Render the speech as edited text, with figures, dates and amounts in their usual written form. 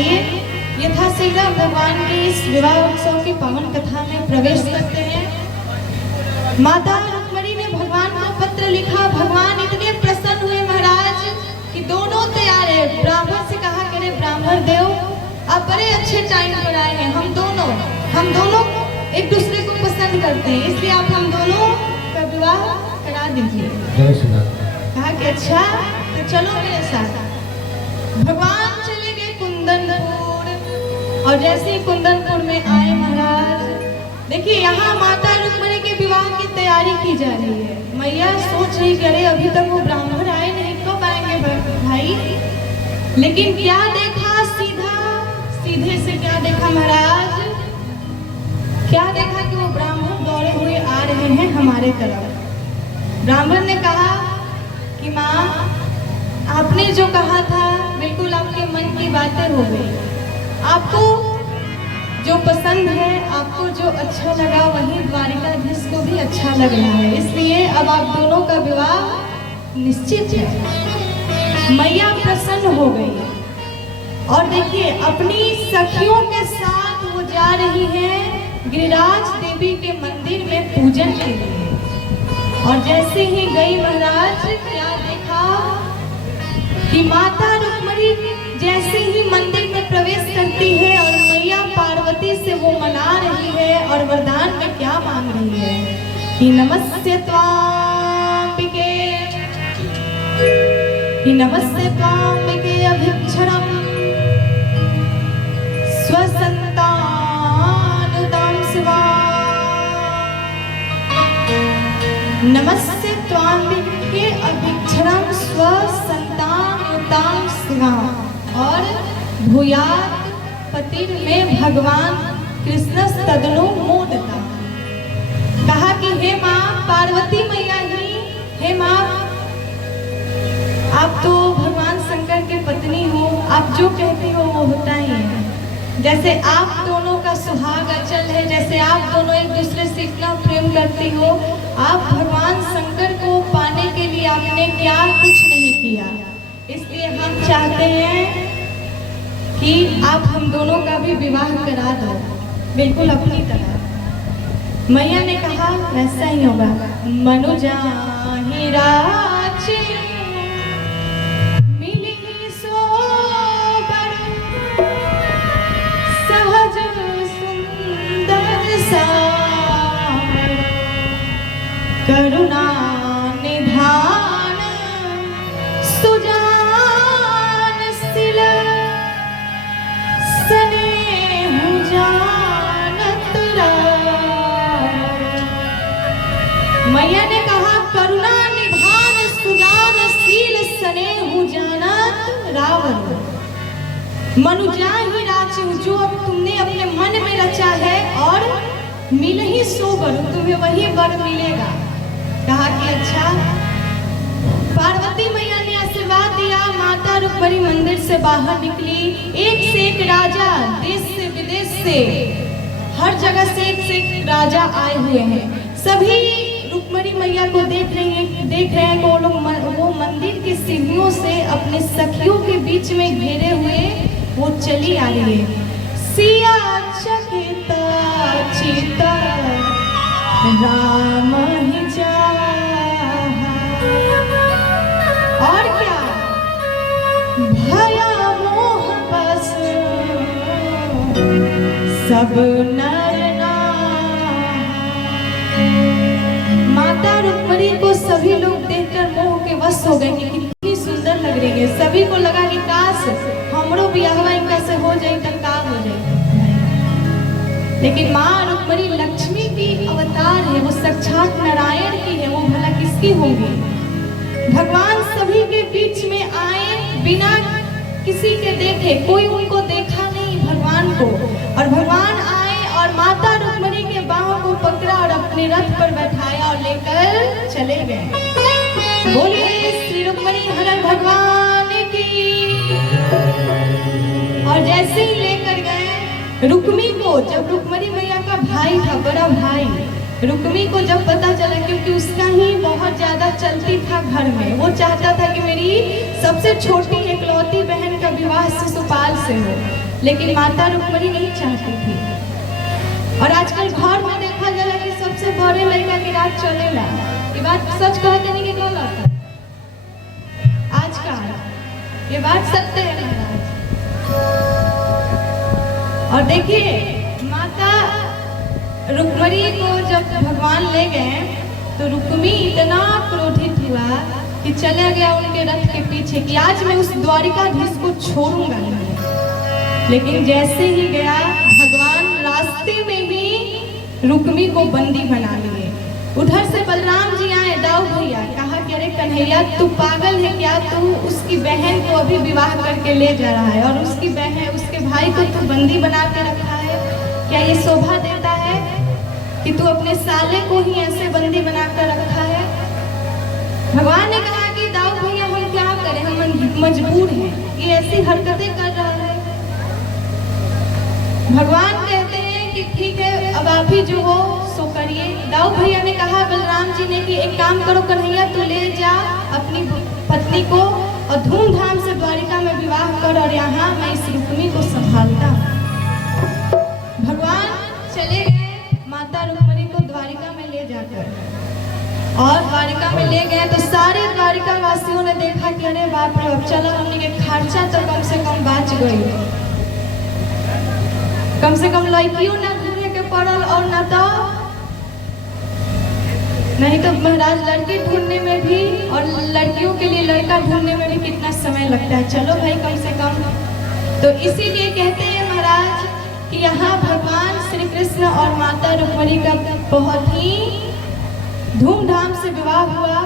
आइए यथाशीघ्र भगवान की इस विवाह उत्सव की पावन कथा में प्रवेश करते हैं। माता रुक्मिणी ने भगवान को पत्र लिखा। भगवान इतने प्रसन्न हुए महाराज कि दोनों तैयार है। ब्राह्मण से कहा करे ब्राह्मण देव आप बड़े अच्छे टाइम पर आए हैं। हम दोनों एक दूसरे को पसंद करते हैं, इसलिए आप हम दोनों का विवाह करा दीजिए। कहा कि अच्छा तो चलो मेरे साथ। भगवान चले गए कुंदनपुर और जैसे ही कुंदनपुर में आए महाराज देखिए यहाँ माता रुक्मिणी के विवाह की तैयारी की जा रही है। मैया सोच रही करे अभी तक वो ब्राह्मण आए नहीं, कब आएंगे भाई। लेकिन क्या देखा, सीधे से क्या देखा महाराज, क्या देखा कि वो ब्राह्मण दौड़े हुए आ रहे हैं हमारे तरफ। ब्राह्मण ने कहा कि माँ आपने जो कहा था बिल्कुल आपके मन की बातें हो गई। आपको जो पसंद है, आपको जो अच्छा लगा वही द्वारिकाधीश को भी अच्छा लग रहा है, इसलिए अब आप दोनों का विवाह निश्चित है। मैया प्रसन्न हो गई और देखिए अपनी सखियों के साथ वो जा रही है गिरिराज देवी के मंदिर में पूजन के लिए। और जैसे ही गई महाराज क्या देखा कि माता रुक्मिणी जैसे ही मंदिर में प्रवेश करती है और मैया पार्वती से वो मना रही है और वरदान में क्या मांग रही है कि नमस्ते त्वाम्बिके, कि नमस्ते त्वाम्बिके अभिक्षरम स्वसंतानुदां शिवां, नमस्ते त्वाम्बिके अभिक्षरम स्वसंतानुदां शिवां। और भूयात् पतिर में भगवान कृष्ण तदनु मोदता। कहा कि हे माँ पार्वती मैया ही, हे माँ आप तो भगवान शंकर की पत्नी हो, आप जो कहती हो वो होता ही है। जैसे आप दोनों का सुहाग अचल है, जैसे आप दोनों एक दूसरे से इतना प्रेम करती हो, आप भगवान शंकर को पाने के लिए आपने क्या कुछ नहीं किया। इसलिए हम चाहते हैं कि आप हम दोनों का भी विवाह करा दो बिल्कुल अपनी तरह। मैया ने कहा वैसा ही होगा। मनुजा ही राज मिली सोबर सहज सुंदर सामर करुणा निधान सुजान सिल स्नेहु जानत रावण। मैया ने कहा करुणा निधान सुजान शील स्नेहु जानत रावण। मनुजा ही राचु, जो अब तुमने अपने मन में रचा है और मिल ही सो वर, तुम्हें वही वर मिलेगा। कहा कि अच्छा। पार्वती मैया ने आशीर्वाद दिया। माता रुक्मिणी मंदिर से बाहर निकली। एक से एक राजा देश से विदेश से हर जगह से एक राजा आए हुए हैं। सभी रुक्मिणी मैया को देख रहे हैं वो लोग वो मंदिर की सीढ़ियों से अपने सखियों के बीच में घेरे हुए वो चली आ रही है। सिया चकिता चिता राम ही चाहा, और क्या भया मोह बस सब नर नाहा। माता रुक्मिणी को सभी लोग देखकर मोह के वश हो गए कि कितनी सुंदर लग रही है। सभी को लगा कि काश हमरो बियाहवा इनका से हो जाए तो का हो जाए। लेकिन माँ रुक्मिणी लक्ष्मी की अवतार है, वो साक्षात नारायण की है, वो भला किसकी होंगी। भगवान सभी के बीच में आए बिना किसी के देखे, कोई उनको देखा नहीं भगवान को। और भगवान आए और माता रुक्मिणी के बाहों को पकड़ा और अपने रथ पर बैठाया और लेकर चले गए। बोलिए श्री रुक्मिणी हरण भगवान की। और जैसे ही लेकर गए रुक्मी को, जब रुक्मिणी मैया का भाई था, बड़ा भाई, रुक्मी को जब पता चला, क्योंकि उसका ही बहुत ज्यादा चलती था घर में, वो चाहता था कि मेरी सबसे छोटी इकलौती बहन का विवाह शिशुपाल से हो। लेकिन माता रुक्मणी नहीं चाहती थी। और आजकल घर में देखा गया कि सबसे बड़े लड़का की रात चलेला। ये बात सच कहते नहीं कि गलत? आजकल ये बात सत्य है महाराज। और देखिए माता रुक्मणी को जब भगवान ले गए तो रुक्मी इतना क्रोधित हुआ कि चला गया उनके रथ के पीछे कि आज मैं उस द्वारिकाधीश को छोड़ूंगा नहीं। लेकिन जैसे ही गया भगवान रास्ते में ही रुक्मी को बंदी बना लिए। उधर से बलराम जी आए, दाऊ भैया, कहा कि अरे कन्हैया तू पागल है क्या? तू उसकी बहन को अभी विवाह करके ले जा रहा है और उसकी बहन उसके भाई को तू बंदी बना के रखा है। क्या ये शोभा देता है कि तू अपने साले को ही ऐसे बंदी बनाकर रखा है? भगवान ने कहा कि दाऊ भैया हम क्या करें, हम मजबूर हैं, ये ऐसी हरकतें कर रहा है। भगवान कहते हैं कि ठीक है अब आप ही जो हो सो करिए। दाऊ भैया ने कहा बलराम जी ने कि एक काम करो कन्हैया, तू ले जा अपनी पत्नी को और धूमधाम से द्वारिका में विवाह कर और यहाँ मैं इस रुक्मी को संभालता। भगवान चले गए माता रुक्मणी को द्वारिका में ले जाकर और द्वारिका में ले गए तो सारे द्वारिका वासियों ने देखा कि अरे बाप रे, अब चलो हमने के खर्चा तो कम से कम बच गई। कम से कम लड़कियों ना घूमे के पड़ल और ना तो नहीं तो महाराज लड़की ढूंढने में भी और लड़कियों के लिए लड़का ढूंढने में भी कितना समय लगता है। चलो भाई कम से कम। तो इसीलिए कहते हैं महाराज कि यहाँ भगवान श्री कृष्ण और माता रुक्मणी का बहुत ही धूमधाम से विवाह हुआ।